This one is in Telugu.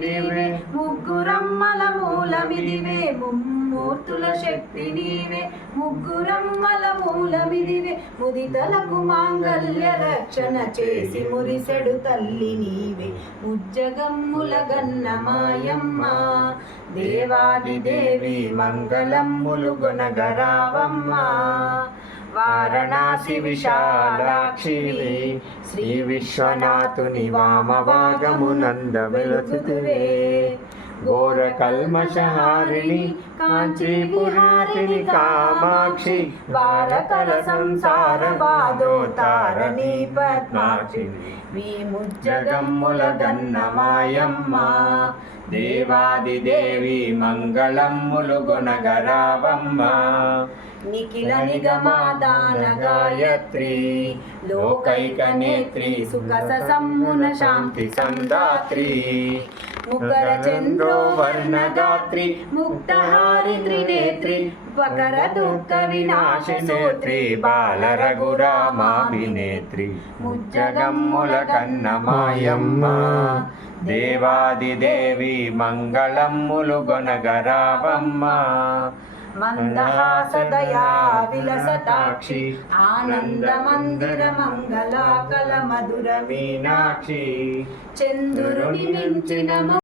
నీవే ముగ్గురమ్మల మూలమిదివే ముమ్మూర్తుల శక్తి నీవే ముగ్గురమ్మల మూలమిదివే ముదితలకు మాంగళ్య రక్షణ చేసి మురిసెడు తల్లి నీవే ముజ్జగమ్ముల గన్న మాయమ్మ దేవాది దేవి మంగళమ్ములు గొనగరావమ్మ వారణాసి విశాలాక్షివి శ్రీ విశ్వనాథుని వామభాగమునంద వెలుతువే ఘోర కల్మషహారిణి కాంచీపురారిణి కామాక్షి వారకల సంసార బాధోతారణి పద్మాక్షి విముజ్జగమ్ముల గన్న మాయమ్మ దేవాది దేవి మంగళమ్ములు గొనగరావమ్మ నిఖిల నిగమాదాన గాయత్రి లోకైక నేత్రి సుఖ సమ్మున శాంతి సందాత్రి ముఖర చంద్రో వర్ణగాత్రి ముక్తహారి త్రినేత్రి ఉపకర దుఃఖ వినాశ సూత్రి బాల రఘురామాభినేత్రి ముజ్జగమ్ముల కన్న మాయమ్మ దేవాది దేవి మంగళమ్ములు గొనగరావమ్మ మందహాసదయా విలసతాక్షి ఆనంద మందిర మంగళాకల మధుర మీనాక్షి చంద్రుని మించిన